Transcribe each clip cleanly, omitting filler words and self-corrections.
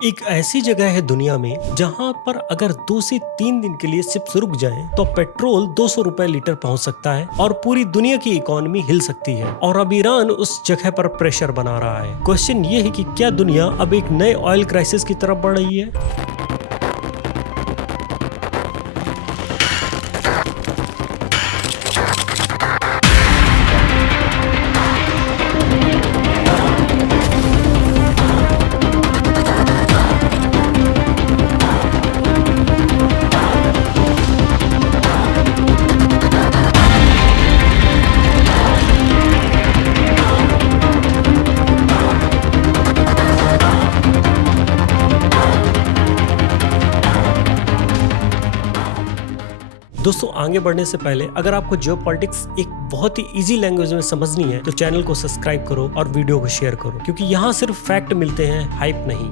एक ऐसी जगह है दुनिया में जहां पर अगर 2 से 3 दिन के लिए शिप्स रुक जाएं तो पेट्रोल 200 रुपए लीटर पहुंच सकता है और पूरी दुनिया की इकोनॉमी हिल सकती है। और अब ईरान उस जगह पर प्रेशर बना रहा है। क्वेश्चन ये है कि क्या दुनिया अब एक नए ऑयल क्राइसिस की तरफ बढ़ रही है? दोस्तों, आगे बढ़ने से पहले अगर आपको जियोपॉलिटिक्स एक बहुत ही इजी लैंग्वेज में समझनी है तो चैनल को सब्सक्राइब करो और वीडियो को शेयर करो, क्योंकि यहाँ सिर्फ फैक्ट मिलते हैं, हाइप नहीं।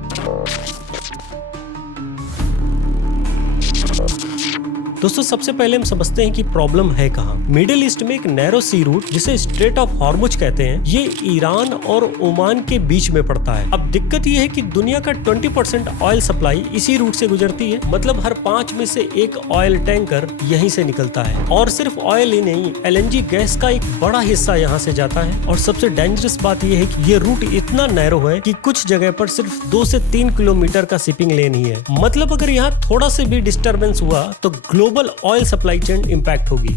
दोस्तों, सबसे पहले हम समझते हैं कि प्रॉब्लम है कहाँ। मिडिल ईस्ट में एक नैरो सी रूट जिसे स्ट्रेट ऑफ हॉर्मुज कहते हैं, ये ईरान और ओमान के बीच में पड़ता है। अब दिक्कत ये है कि दुनिया का 20% ऑयल सप्लाई इसी रूट से गुजरती है। मतलब हर 5 में से एक ऑयल टैंकर यहीं से निकलता है। और सिर्फ ऑयल ही नहीं, LNG गैस का एक बड़ा हिस्सा यहाँ से जाता है। और सबसे डेंजरस बात यह है कि ये रूट इतना नैरो है कि कुछ जगह पर सिर्फ 2 से 3 किलोमीटर का शिपिंग लेन ही है। मतलब अगर यहाँ थोड़ा से भी डिस्टर्बेंस हुआ तो global oil supply chain impact होगी।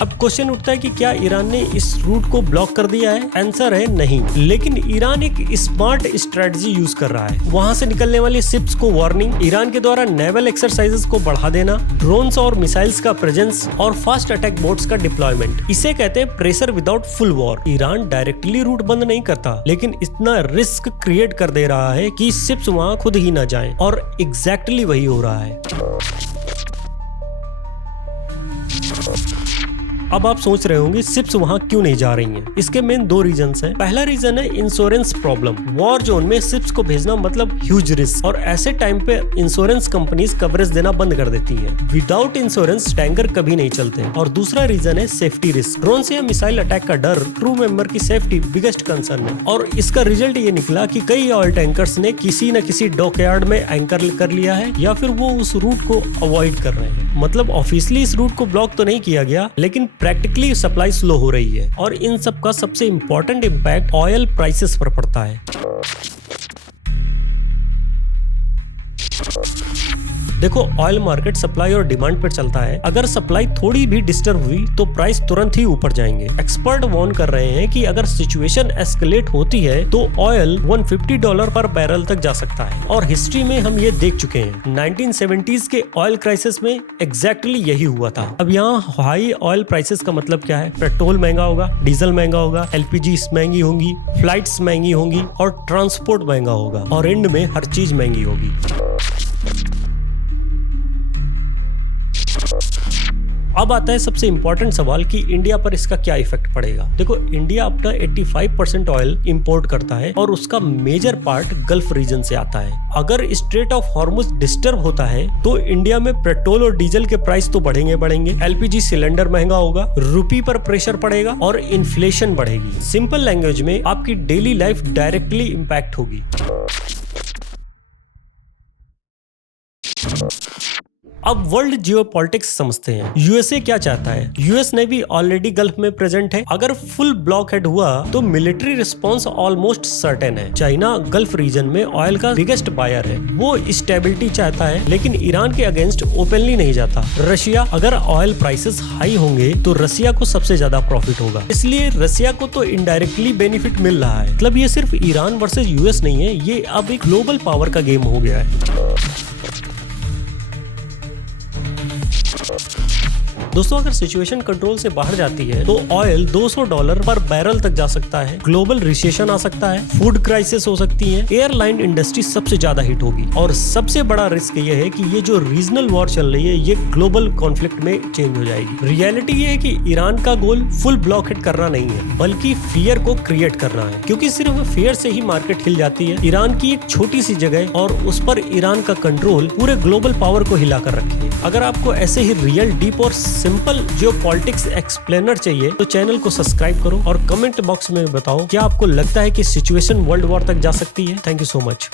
अब क्वेश्चन उठता है कि क्या ईरान ने इस रूट को ब्लॉक कर दिया है? आंसर है नहीं। लेकिन ईरान एक स्मार्ट स्ट्रेटजी यूज कर रहा है। वहां से निकलने वाली शिप्स को वार्निंग, ईरान के द्वारा नेवल एक्सरसाइजेस को बढ़ा देना, ड्रोन्स और मिसाइल्स का प्रेजेंस और फास्ट अटैक बोट्स का डिप्लॉयमेंट। इसे कहते हैं pressure without full war. Iran directly route बंद नहीं करता, लेकिन इतना रिस्क क्रिएट कर दे रहा है कि शिप्स वहां खुद ही ना जाएं। और एग्जैक्टली वही हो रहा है। अब आप सोच रहे होंगे शिप्स वहां क्यों नहीं जा रही हैं? इसके मेन 2 रीजंस हैं। पहला रीजन है इंश्योरेंस प्रॉब्लम। वॉर जोन में शिप्स को भेजना मतलब ह्यूज रिस्क, और ऐसे टाइम पे इंश्योरेंस कंपनीज कवरेज देना बंद कर देती हैं। विदाउट इंश्योरेंस टैंकर कभी नहीं चलते। और दूसरा रीजन है सेफ्टी रिस्क। ड्रोन से या मिसाइल अटैक का डर, क्रू मेंबर की सेफ्टी बिगेस्ट कंसर्न है। और इसका रिजल्ट ये निकला कि कई ऑयल टैंकर्स ने किसी न किसी डॉकयार्ड में एंकर कर लिया है, या फिर वो उस रूट को अवॉइड कर रहे हैं। मतलब ऑफिशियली इस रूट को ब्लॉक तो नहीं किया गया, लेकिन प्रैक्टिकली सप्लाई स्लो हो रही है। और इन सब का सबसे इंपॉर्टेंट इम्पैक्ट ऑयल प्राइसेस पर पड़ता है। देखो, ऑयल मार्केट सप्लाई और डिमांड पर चलता है। अगर सप्लाई थोड़ी भी डिस्टर्ब हुई तो प्राइस तुरंत ही ऊपर जाएंगे। एक्सपर्ट वार्न कर रहे हैं कि अगर सिचुएशन एस्केलेट होती है तो ऑयल $150 पर बैरल तक जा सकता है। और हिस्ट्री में हम ये देख चुके हैं। 1970s के ऑयल क्राइसिस में एग्जैक्टली यही हुआ था। अब यहाँ हाई ऑयल प्राइसेस का मतलब क्या है? पेट्रोल महंगा होगा, डीजल महंगा होगा, LPG महंगी होंगी, फ्लाइट्स महंगी होंगी और ट्रांसपोर्ट महंगा होगा, और एंड में हर चीज महंगी होगी। अब आता है सबसे इंपॉर्टेंट सवाल कि इंडिया पर इसका क्या इफेक्ट पड़ेगा। देखो, इंडिया अपना 85% ऑयल इंपोर्ट करता है और उसका मेजर पार्ट गल्फ रीजन से आता है। अगर स्ट्रेट ऑफ हॉर्मुज डिस्टर्ब होता है तो इंडिया में पेट्रोल और डीजल के प्राइस तो बढ़ेंगे। LPG सिलेंडर महंगा होगा, रुपी पर प्रेशर पड़ेगा और इन्फ्लेशन बढ़ेगी। सिंपल लैंग्वेज में आपकी डेली लाइफ डायरेक्टली इंपैक्ट होगी। अब वर्ल्ड जियोपॉलिटिक्स समझते हैं। यूएसए क्या चाहता है? यूएस नेवी ऑलरेडी गल्फ में प्रेजेंट है। अगर फुल ब्लॉकहेड हुआ तो मिलिट्री रिस्पांस ऑलमोस्ट सर्टेन है। चाइना गल्फ रीजन में ऑयल का बिगेस्ट बायर है। वो स्टेबिलिटी चाहता है, लेकिन ईरान के अगेंस्ट ओपनली नहीं जाता। रशिया, अगर ऑयल प्राइसेस हाई होंगे तो रशिया को सबसे ज्यादा प्रॉफिट होगा, इसलिए रशिया को तो इनडायरेक्टली बेनिफिट मिल रहा है। मतलब ये सिर्फ ईरान वर्सेस यूएस नहीं है, ये अब एक ग्लोबल पावर का गेम हो गया है। दोस्तों, अगर सिचुएशन कंट्रोल से बाहर जाती है तो ऑयल $200 पर बैरल तक जा सकता है, ग्लोबल रिसेशन आ सकता है, फूड क्राइसिस हो सकती है, एयरलाइन इंडस्ट्री सबसे ज्यादा हिट होगी। और सबसे बड़ा रिस्क ये है कि ये जो रीजनल वॉर चल रही है ये ग्लोबल कॉन्फ्लिक्ट में चेंज हो जाएगी। रियलिटी ये है कि ईरान का गोल फुल ब्लॉकहेड करना नहीं है, बल्कि फियर को क्रिएट करना है, क्योंकि सिर्फ फियर से ही मार्केट हिल जाती है। ईरान की एक छोटी सी जगह और उस पर ईरान का कंट्रोल पूरे ग्लोबल पावर को हिला कर रखे। अगर आपको ऐसे ही रियल डीप और सिंपल जियोपॉलिटिक्स एक्सप्लेनर चाहिए तो चैनल को सब्सक्राइब करो और कमेंट बॉक्स में बताओ क्या आपको लगता है कि सिचुएशन वर्ल्ड वॉर तक जा सकती है। Thank you so much.